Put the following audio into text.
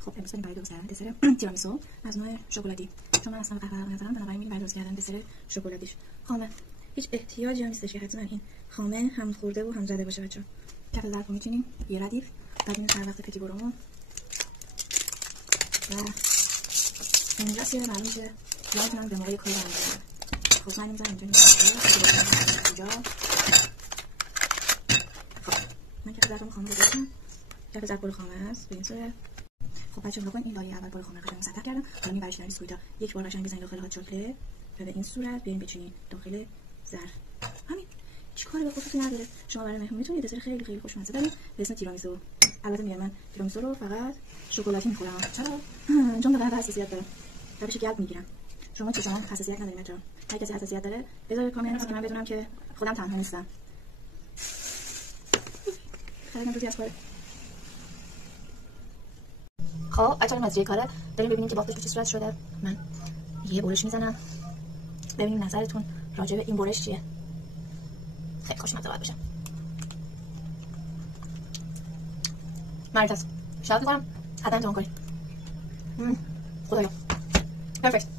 خب امروز برای درست کردن دسر تیرامیسو از نوع شکلاتی، چون من اصلا قهوه ندارم، بنابراین برای درست کردن دسر شکلاتیش خامه هیچ احتیاجی هم نیستش که حتما این خامه هم خورده و هم زده باشه. بچه‌ها کف ظرف رو می‌چینیم یه ردیف، بعد این سر وقت پتی برامون و اینجا سیر معلوم میشه یادتونم به موقع کاری انجام. خب من می‌ذارم اینجا اینجا. خب من کف ظرفم خامه گذاشتم، کف ظرف پر خامه است به این صورت. خب بچه‌ها نگاه کن، این لایه اول پر خامه قشنگ مسطح کردم، حالا این برش نریز کویتا یک بار قشنگ بزنید داخل هات چاکلت و به این صورت بیاین بچینید داخل ظرف. همین، هیچ کاری به خودتون نداره. شما برای مهمونیتون یه دسر خیلی خیلی خوشمزه دارید به اسم تیرامیسو. البته میگم من تیرامیسو رو فقط شکلاتی میخورم. چرا؟ چون به قهوه حساسیت دارم. تبش گلب میگیرم. شما حساسیت ندارید بچه‌ها. هر کسی حساسیت داره بذاره کامنت که من بدونم که خودم تنها نیستم. خیلی روزی از کار. خب بچه‌ها مزه کاره داریم ببینیم که بافتش چه صورت شده. من یه برش میزنم ببینیم نظرتون راجع به این برش چیه. خیلی خوشمزه باشه. مریض شاید می‌کنم حتما امتحان کنید. خدایا پرفکت.